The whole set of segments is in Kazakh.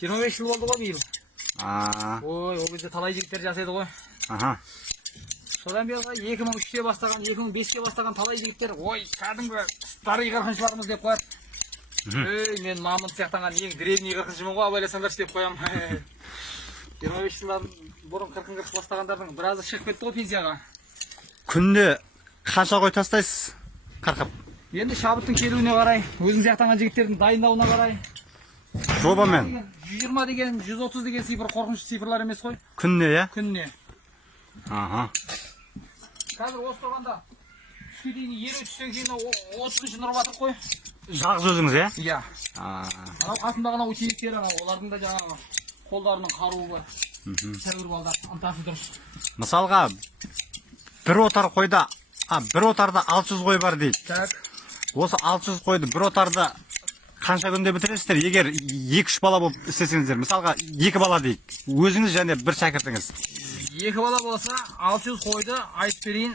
25 жыл болды ғой биыл. Ой, ол кезде талай жігіттер жасайды ғой. Содан бері 2003-те бастаған, 2005-те бастаған талай жігіттер, ой, кәдімгі старый қырқыншыларымыз деп қояды. Мен Мамонт сияқтанған ең древний қырқыншымын ғой, абайласаңдаршы деп қоям. 25 жылдан бұрын қырқын қырқып бастағандардың біразы шығып кетті ғой пенсияға. Күнде қанша қой тастайсыз қырқып? Енді шабыттың келуіне қарай, өзің сияқтанған жігіттердің дайындауына қарай. Жобамен 120 деген, 130 деген цифр қорқынышты цифрлар емес қой. Күнне, иә? Күнне. Қазір осы тұрғанда түске дейін 20-түстен кейін 30-шы нұрып атыр қой. Жалғыз өзіңіз, иә? Иә. Анау қасымдағына учениктері, олардың да жаңағы қолдарының қаруы бар. Сәуір балдар, ынтасы дұрыс. Мысалға, бір отарда 600 қой бар дейді. Так. Осы 600 қойды бір отарда қанша күнде бітіресіздер? Егер 2-3 бала болып істесеңіздер, мысалға 2 бала дейік, өзіңіз және бір шәкіртіңіз. 2 бала болса 600 қойды айтып берейін,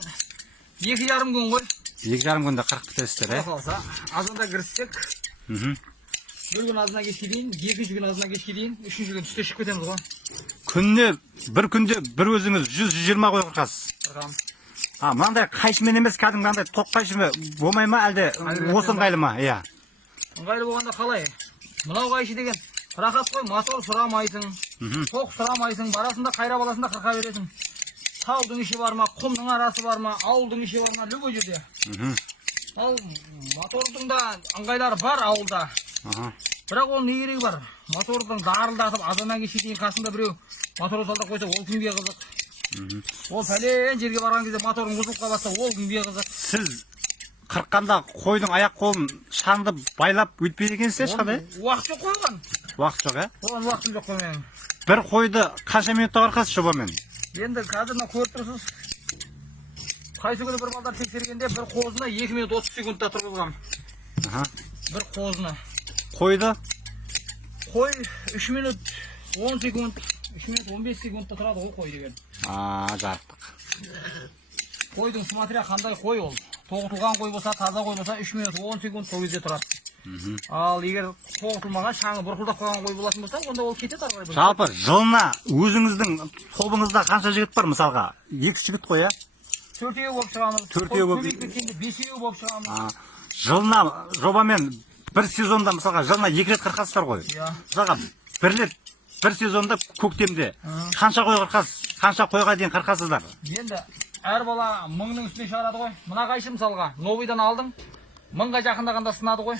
2,5 күн ғой. 2,5 күнде 40 бітіресіздер, е? Қалса, азанда кіріссек, бір күн азына кешке дейін, 2-ші күн азына кешке дейін, 3-ші күн түсте шығып кетеміз ғой. Бір күнде бір өзіңіз 100-120 қой қырқасыз. Мынандай қайшымен емес, кәдімгі андай тоқ қайшымен болмай ма, әлде осы ыңғайлы ма? Ыңғайлы болғанда қалай? Мынау қайшы деген рахат қой, мотор сұрамайсың, тоқ сұрамайсың, барасында қайра баласында қырқа бересің. Таудың іші бар ма, құмның арасы бар ма, ауылдың іші бар ма, любой жерде. Ал мотордың да ыңғайлары бар ауылда. Бірақ ол не керегі бар? Мотордың дарылдатып, азаннан кешке дейін қасында біреу моторы салдап қойса, ол кімге қызық? Ол пәлен жерге барған кезде моторын бұзылып қалса, ол кімге қызық? Сіз қырққанда қойдың аяқ қолын шаңды байлап өтпейді екенсіз, ешқандай? Уақыт жоқ қойған. Уақыт жоқ, е? Оған уақытым жоқ қоймен. Бір қойды қанша минутта қырқасыз жобамен? Енді қазір көріп тұрсыз. Қайсы күні бір балдар тексергенде бір қозына 2 минут 30 секундта тұрғызғам. Бір қозына. Қойды? Қой 3 минут 10 секунд, 3 минут 15 секундта тұрады ғой қой деген. Жарықтық. Қойдың смотря қандай қой ол. Тоғытылған қой болса, таза қой болса 3 минут 10 секунд сол кезде тұрады. Ал егер тоғытылмаған, шаңы бұрқылдап қалған қой болатын болса, онда ол кетеді ары қарай. Жалпы жылына өзіңіздің тобыңызда қанша жігіт бар мысалға? 2 жігіт қой, ә? 4-еу болып шығамыз. 4-еу болып. Көбейіп кеткенде 5-еу болып шығамыз. Жылына жобамен бір сезонда мысалға жылына 2 рет қырқасыздар ғой. Мысалға бір сезонда көктемде қанша қой қырқасыз? Қанша қойға дейін қырқасыздар? Енді әр бала 1000-ның үстіне шығарады ғой. Мына қайшы мысалға новыйдан алдың, 1000-ға жақындағанда сынады ғой.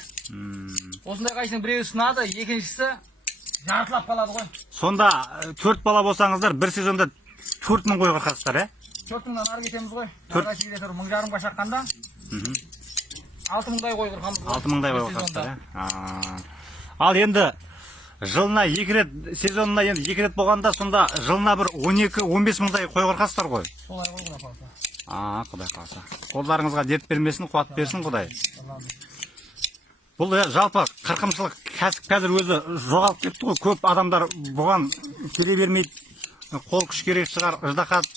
Осындай қайшының біреуі сынады, екіншісі жартылап қалады ғой. Сонда 4 бала болсаңыздар, бір сезонда 4000 қой қырқасыздар, е? 4000-дан ары кетеміз ғой. Қайшы келе тұр, 1500-ға шаққанда 6000-дай қой қырқамыз ғой. 6000-дай қой қырқасыздар, е? Ал енді жылына 2 рет, сезонына енді 2 рет болғанда, сонда жылына бір 12-15 мыңдай қой қырқасыздар ғой. Солай ғой Құдай қаласа. Құдай қаласа. Қолдарыңызға дерт бермесін, қуат берсін Құдай. Бұл жалпы қырқымшылық кәсіп қазір өзі жоғалып кетті ғой. Көп адамдар бұған келе бермейді. Қол күш керек шығар, ыждахат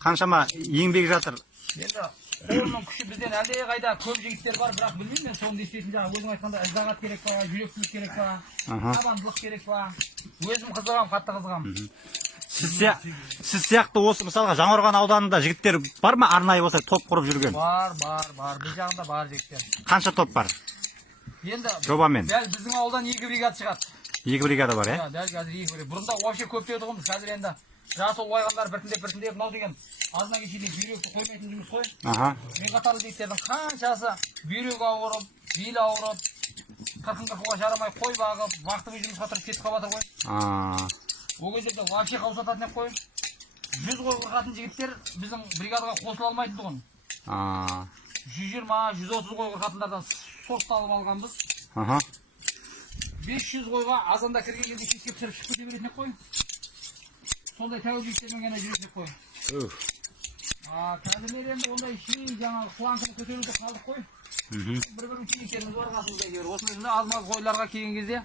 қаншама еңбек жатыр. Енді қолының күші бізден әлде қайда көп жігіттер бар, бірақ білмеймін мен соны естетін жаңа өзің айтқанда ыждахат керек па, жүрексіздік керек па, табандылық керек па. Өзім қызығам, қатты қызығам. Сіз сияқты осы мысалға Жаңақорған ауданында жігіттер бар ма, арнайы болса топ құрып жүрген? Бар. Біз жағында бар жігіттер. Қанша топ бар? Енді жобамен. Дәл біздің ауылдан 2 бригада шығады. 2 бригада бар, е? Дәл қазір 2 бригада. Бұрында вообще көп деуді ғой, қазір енді жасы ұлғайғандар біртіндеп мынау деген азына кешке дейін бүйректі қоймайтын жұмыс қой. Мен қатарлы жігіттердің қаншасы бүйрек ауырып, бел ауырып, қырқын қырқуға жарамай қой бағып, вақтыбай жұмысқа тұрып кетіп қалып жатыр ғой. Ол кездерде вообще қаусататын ек қой. 100 қой қырқатын жігіттер біздің бригадаға қосыла алмайтын тұғын. 120-130 қой қырқатындардан сорталып алғанбыз. 500 қойға азанда кірген кезде кешке пісіріп шығып кете беретін ек қой. Сондай тәуелділіктермен ғана жүресек қой. Қазір енді ондай жаңағы планканы көтеруді қалдық қой. Бір учениктеріміз бар қасымызда егер. Осындай аз-маз қойларға келген кезде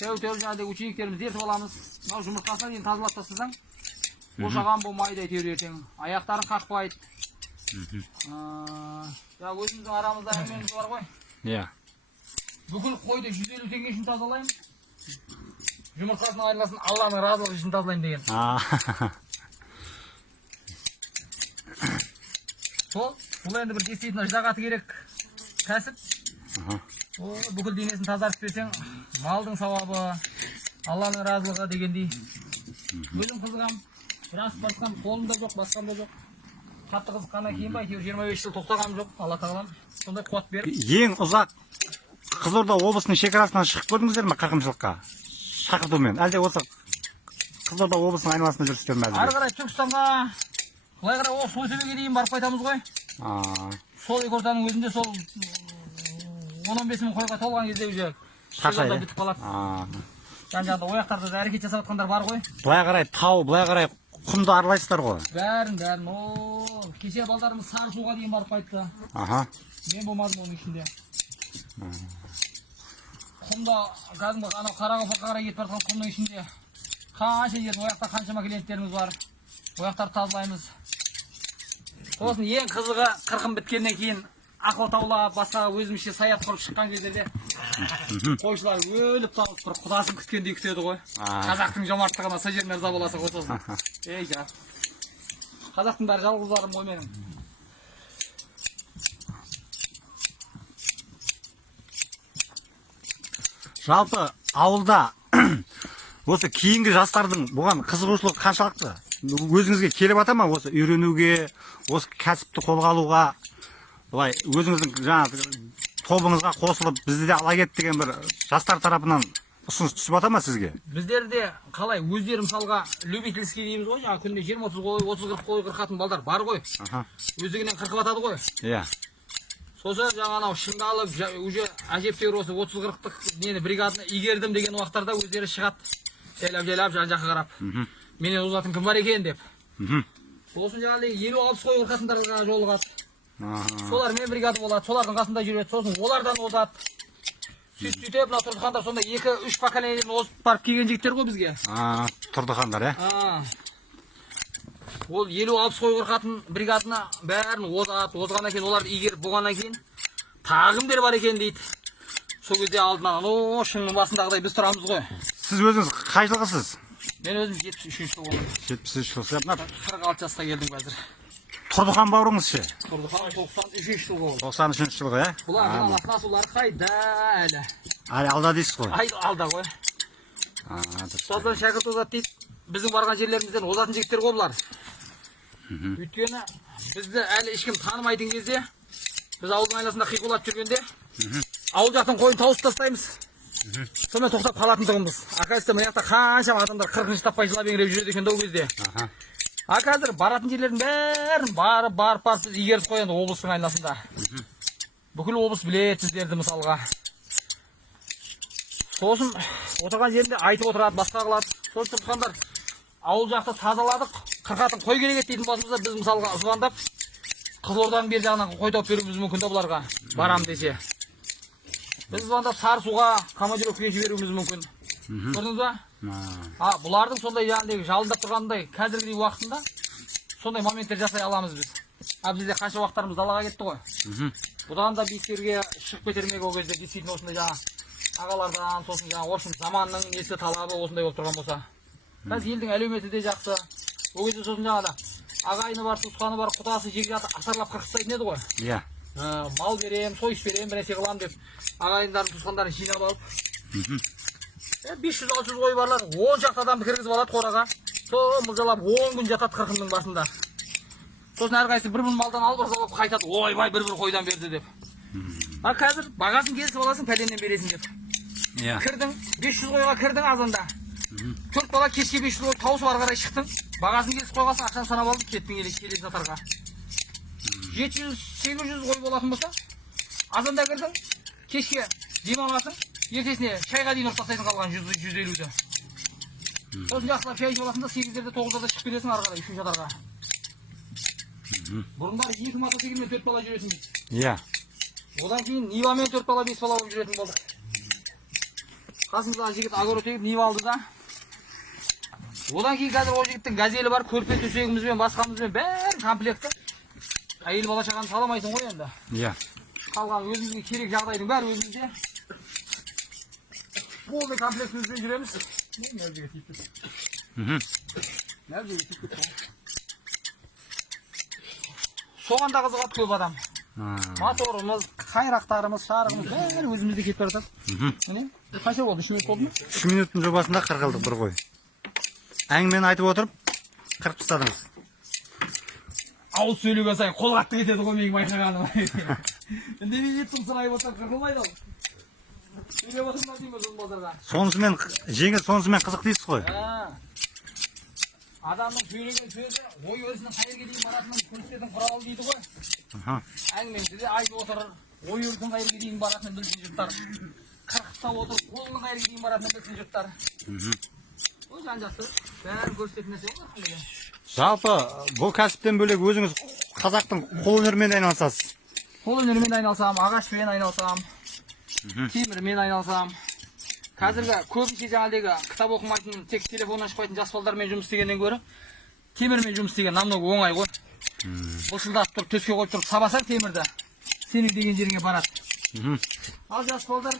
тәуір жаңағыдай учениктерімізді ертіп аламыз. Мынау жұмыртқасына дейін тазалап тастасаң, бошаған болмайды әйтеуір ертең. Аяқтарын қақпайды. Өзіміздің арамызда әңгімеміз бар ғой. Иә. Бүкіл қойды 150 теңге үшін тазалаймын. жұмыртқасының айырмасын Алланың разылығы үшін тазалаймын деген. Бұл енді бір действительно жағаты керек кәсіп. Бүкіл денесін тазартып берсең, малдың сауабы, Алланың разылығы дегендей. Өзім қызығам, біраз басқам, қолымда жоқ, басқамда жоқ. Қатты қызыққаннан кейін ба, 25 жыл тоқтағаным жоқ, Алла тағалам сондай қуат беріп. Ең ұзақ Қызылорда облысының шекарасынан шығып көрдіңіздер ме қырқымшылыққа? Шақыртумен. Әлде осы Қызылорда облысының айналасында жүрсіздер ме? Ары қарай Түркістанға, былай қарай ол Сойсебеге дейін барып қайтамыз ғой. Сол екі ортаның өзінде сол 10-15 мың қойға толған кезде уже шекарда бітіп қалады. Жан-жағында ояқтарда әрекет жасап жатқандар бар ғой. Былай қарай тау, былай қарай құмды аралайсыздар ғой. Бәрін. Кеше балдарымыз Сарысуға дейін барып қайтты. Мен болмадым оның ішінде. Құмда кәдімгі анау Қарақалпаққа қарай кетіп жатқан құмның ішінде қанша жердің ояқта қаншама клиенттеріміз бар. Ояқтарды тазалаймыз. Сосын ең қызығы қырқым біткеннен кейін ақыл таулап, басқа өзімізше саят құрып шыққан кездерде қойшылар өліп талып бір құдасын күткендей күтеді ғой. Қазақтың жомарттығына сол жерін ырза боласың ғой сосын. Ей жар. Қазақтың бәрі жалғыздарым ғой менің. Жалпы ауылда осы кейінгі жастардың бұған қызығушылығы қаншалықты? Өзіңізге келіп ата ма осы үйренуге, осы кәсіпті қолға алуға, былай өзіңіздің жаңағы тобыңызға қосылып бізді де ала кет деген бір жастар тарапынан ұсыныс түсіп ата ма сізге? Біздерде қалай өздері мысалға любительский дейміз ғой, жаңа күнде 20-30 қой, 30-40 қой қырқатын балдар бар ғой. Өздігінен қырқып атады ғой. Иә. Сосын жаңа анау шыңдалып, уже әжептеуір осы 30-40-тық нені бригаданы игердім деген уақыттарда өздері шығады. Жайлап жан-жаққа қарап. Менен озатын кім бар екен деп. Сосын жаңағыдай 50-60 қой қырқатындарға жолығады. Солар мен бригада болады, солардың қасында жүреді, сосын олардан озады. Сөйтіп, мына Тұрдыхандар сонда 2-3 поколениядан озып барып келген жігіттер ғой бізге. Тұрдыхандар, Ол 50-60 қой қырқатын бригадына бәрін озады, озғаннан кейін оларды игеріп болғаннан кейін тағымдер бар екен дейді. Сол кезде алдынан шыңның басындағыдай біз тұрамыз ғой. Сіз өзіңіз қай жылғысыз? Мен өзім 73 жыл болдым. 73 жыл. 46 жасқа келдім қазір. Тұрдыхан бауырыңыз ше? Тұрдыхан 93 жыл болды. 93 жылғы, ә? Бұлар асылары қайда әлі? Әлі алда дейсіз ғой? Алда ғой. Содан шәкірт озады дейді. Біздің барған жерлерімізден озатын жігіттер ғой бұлар. Өйткені бізді әлі ешкім танымайтын кезде, біз ауылдың айналасында қиқулап жүргенде, ауыл жақтан қойын тауысып тастаймыз. Сонымен тоқтап қалатындығымыз. Оказывается, мына жақта қаншама адамдар 40-шы таппай жылап еңіреп жүреді екен ол кезде. Қазір баратын жерлердің бәрін барып біз игеріп қояды облыстың айналасында. Бүкіл облыс біледі сіздерді мысалға. Сосын отырған жерінде айтып отырады, басқа қылады. Сосын тұрғандар ауыл жақты тазаладық, қырқатын қой керек дейтін болсамызда біз мысалға звондап Қызылорданың бер жағынан қой тауып беруіміз мүмкін де бұларға барам десе. Біз звондап Сарысуға командировкаға жіберуіміз мүмкін. Көрдіңіз ба? Бұлардың сондай яғни жалындап тұрғандай қазіргі уақытында сондай моменттер жасай аламыз біз. Бізде қанша уақыттарымыз далаға кетті ғой. Бұдан да биіктерге шығып кетермек ол кезде действительно осындай жаңа ағалардан, сосын жаңа оршын заманның несі талабы осындай болып тұрған болса. Қазір елдің әлеуметі де жақсы. Ол кезде сосын жаңада ағайыны бар, туысқаны бар, құдасы жекжаты асарлап қырқыстайтын еді ғой. Иә. Мал берем, сойыс берем, бір нәрсе қыламын деп ағайындарын, туысқандарын жинап алып. 500-600 қой барлар 10 шақты адамды кіргізіп алады қораға. Сол мылжалап 10 күн жатады қырқымның басында. Сосын әрқайсысы бір малдан алып ырзалап қайтады. Ойбай, бір қойдан берді деп. Қазір бағасын келісіп аласың, пәленнен бересің деп. Кірдің, 500 қойға кірдің азанда. 4 бала кешке 500 қой тауысып ары қарай шықтың. Бағасын келісіп қойғасын, ақшаны санап алып кеттің келесі сатарға. 700-800 қой болатын болса, азанда кірдің, кешке демаласың, ертесіне шайға дейін ұрып тастайсың қалған 100-150-ді. Сосын жақсылап шай ішіп аласың да 8-дерде 9-да шығып кетесің ары қарай 3 жатарға. Бұрындары 2 мотоциклмен 4 бала жүретін дейді. Иә. Одан кейін Нивамен 4 бала 5 бала болып жүретін болдық. Қасымыздағы жігіт огород егіп Нива алды да. Одан кейін қазір ол жігіттің газелі бар, көрпе төсегімізбен, басқамызбен бәрін комплекті. Әйел бала шағаны саламайсың ғой енді. Иә. Қалған өзімізге керек жағдайдың бәрі өзімізде. полный комплектімізбен жүреміз. Нәрдеге тиіп тұр. Нәрдеге тиіп тұр. Соған да қызығады көп адам. Моторымыз, қайрақтарымыз, шарығымыз бәрі өзімізде кетіп бара жатады. Міне, қанша болды? 3 минут болды ма? 3 минуттың жобасында қырқылдық бір қой. Әңгімені айтып отырып, қырып тастадыңыз. Ауыз сөйлеуге сайын қол қатты кетеді ғой менің байқағаным. Енді мен еттім сұрайып отырсам қырқылмайды ол. Сөйлеп отырмын деймін өзім базарға. Сонысымен жеңіл, сонысымен қызық дейсіз ғой. Адамның сөйлеген сөзі ой өрісінің қай жерге дейін баратынын көрсететін құралы дейді ғой. Әңгімемді де айтып отыр. Ой өрісінің қай жерге дейін баратынын білсін жұрттар. Қырқыста отыр, қолының қай жерге дейін баратынын білсін жұрттар. Ол жан-жақты бәрін көрсететін нәрсе ғой. Жалпы бұл кәсіптен бөлек өзіңіз қазақтың қолөнерімен айналысасыз. Қолөнермен айналсам, ағашпен айналсам, темірмен айналсам. Қазіргі көбінше жаңағыдегі кітап оқымайтын, тек телефон ашпайтын жас балдармен жұмыс істегеннен гөрі темірмен жұмыс істеген намного оңай ғой. Бұлшылдатып тұрып, төске қойып тұрып сабасаң темірді, сенің деген жеріңе барады. Ал жас балдар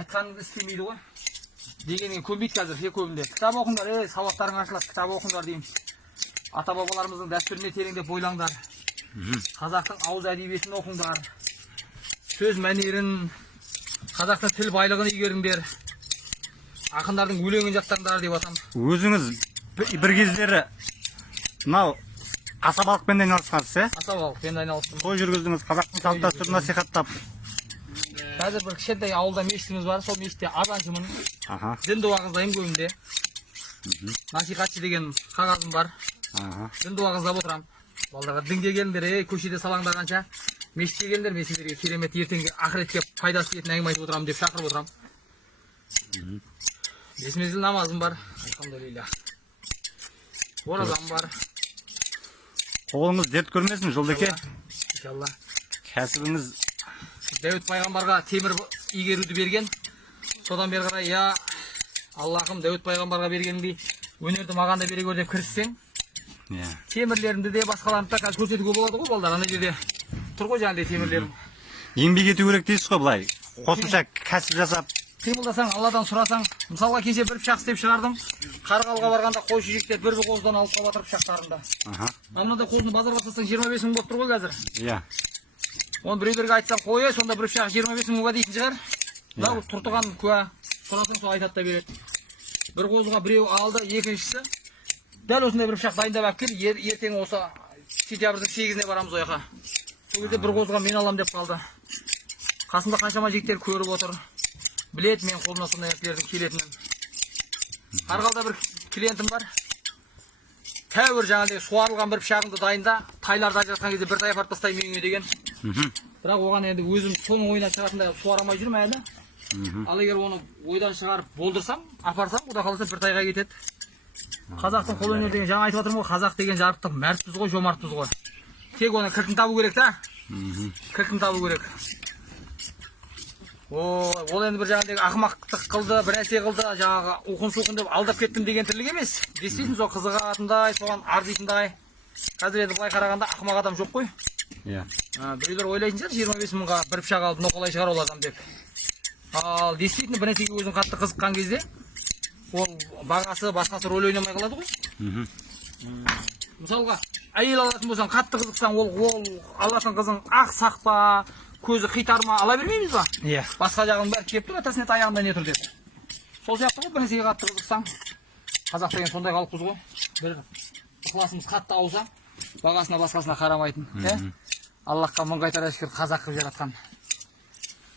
айтқаныңды істемейді ғой. Дегенге көнбейді қазір, көбінде. Кітап оқыңдар, сауаттарың ашылады, кітап оқыңдар деймін. Ата-бабаларымыздың дәстүріне тереңдеп бойлаңдар. Қазақтың ауыз әдебиетін оқыңдар. Сөз мәнерін, қазақтың тіл байлығын игеріңдер. Ақындардың өлеңін жаттаңдар деп атам. Өзіңіз бір кездері мынау асабалықпен айналысқансыз, Асабалықпен айналыстым. той жүргіздіңіз, қазақтың салт дәстүрін насихаттап. Қазір бір кішкентай ауылда мешітіміз бар, сол мешітте азаншымын. Дін дуа қыздаймын көбінде. Насихатшы деген қағазым бар. Дін дуа қыздап отырам. Балдарға дінге келіңдер, көшеде салаңдағанша. Мешітке келіңдер, мен сендерге керемет ертеңге ақыретке пайдасы тиетін әңгіме айтып отырамын деп шақырып отырам. 5 мезгіл намазым бар, алхамдулилля. Оразам бар. Қолыңыз дерт көрмесін, Жолдеке. Иншалла. Кәсібіңіз Дәуіт пайғамбарға темір игеруді берген. Содан бері қарай, я Аллахым Дәуіт пайғамбарға бергеніңдей өнерді маған да бере көр деп кіріссең, темірлерімді де басқаларымды да қазір көрсетуге болады ғой балдар. Ана жерде тұр ғой жаңағыдай темірлерім. еңбек ету керек дейсіз ғой былай. Қосымша кәсіп жасап. Қимылдасаң, Алладан сұрасаң, мысалға кеше бір пышақ істеп шығардым. Қарғалға барғанда қой шешектер бір қозыдан алып қалып пышақтарында. Мынада қозыны базарға салсаң 25 мың болып тұр ғой қазір. Иә. Оны біреулерге айтсам, қой, сонда бір пышақ 25 мыңға дейтін шығар. Мынау тұртыған куә. Сұрасаң сол айтады да береді. Бір қозыға біреу алды, екіншісі дәл осындай бір пышақ дайындап алып кел, ертең осы сентябрьдің 8-іне барамыз ояққа. Сол кезде бір қозыға мен алам деп қалды. Қасында қаншама жігіттер көріп отыр. Білет мен қолына сондай нәрселердің келетінін. Қарғалда бір клиентім бар. Тәуір жаңағыдай суарылған бір пышағыңды дайында, тайларды ажыратқан кезде бір тай апарып тастаймын үйіңе деген. Бірақ оған енді өзім соның ойынан шығатындай суарамай жүрмін әлі. Ал егер оны ойдан шығарып болдырсам, апарсам, ода қаласа бір тайға кетеді. Қазақтың қолөнері деген жаңа айтып отырмын ғой, қазақ деген жарықтық мәртпіз ғой, жомартпыз ғой. Тек оны кілтін табу керек та. Кілтін табу керек. Ол енді бір жаңағыдай ақымақтық қылды, бір нәрсе қылды, жаңағы уқын-суқын деп алдап кеттім деген тірлік емес. Действительно сол қызығатындай, соған арзитындай. Қазір енді былай қарағанда ақымақ адам жоқ қой. Біреулер ойлайтын шығар 25 мыңға бір пышақ алып ноқалай шығар ол адам деп. Ал действительно бір нәрсеге өзің қатты қызыққан кезде ол бағасы басқасы рөл ойнамай қалады ғой. Мысалға әйел алатын болсаң, қатты қызықсаң, ол алатын қызың ақ сақ па, көзі қитар ма, ала бермейміз ба? Басқа жағының бәрі кеп тұр, әтасіне таяғында не тұр деп. Сол сияқты ғой, бір нәрсеге қатты қызықсаң. Қазақ деген сондай халықпыз ғой. Бір ықыласымыз қатты ауса, бағасына басқасына қарамайтын. Аллахқа мың қайтара шүкір, қазақ қылып жаратқан.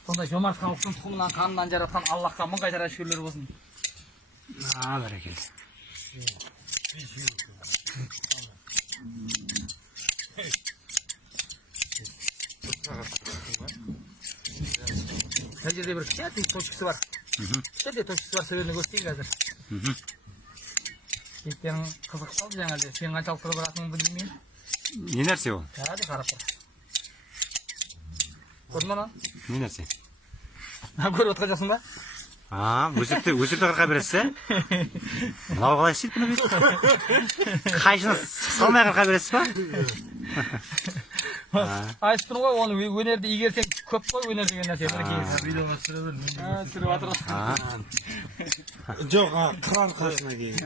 Сондай жомарт халықтың тұқымынан, қанынан жаратқан Аллахқа мың қайтара шүкірлер болсын. Бәрекелді. Мына жерде бір кішкентай точкасы бар. Кішкентай точкасы бар, сөйлені көрсетейін қазір. Ертең қызық қалды жаңағыдай. Сен қаншалық тұрғыратыныңды білмеймін. Не нәрсе ол? Жарады, қарап тұр. Көрдің ма? Не нәрсе? Көріп отқан жоқсың ба? Өсекті қырқа бересіз, ә? Мынау қалай істейді бұны бейді? Қайшыны салмай қырқа бересіз ба? айтып тұрмын ғой, оны өнерді игерсең көп қой өнер деген нәрсе. Видеоға түсіре бер. Түсіріп жатыр. Жоқ, қыран қасына кейін.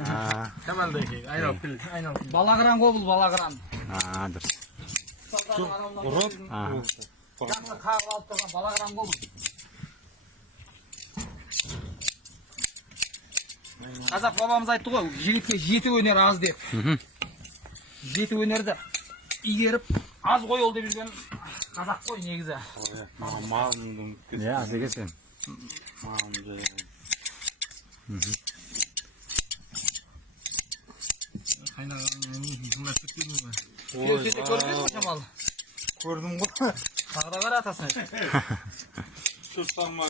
Камалдай кей, айналып кел, айналып. Балағыран ғой бұл, балағыран. Дұрыс. Ұрып. Жақсы қағып алып тұрған балағыран ғой бұл. Қазақ бабамыз айтты ғой, жігітке жеті өнер аз деп. Жеті өнерді игеріп аз қой ол деп жүрген қазақ қой негізі. Малымды Аз екен сен. малымды. Сөйте көрген ғой шамалы. Көрдім ғой. Тағы да қара атасына. Шұрттанма.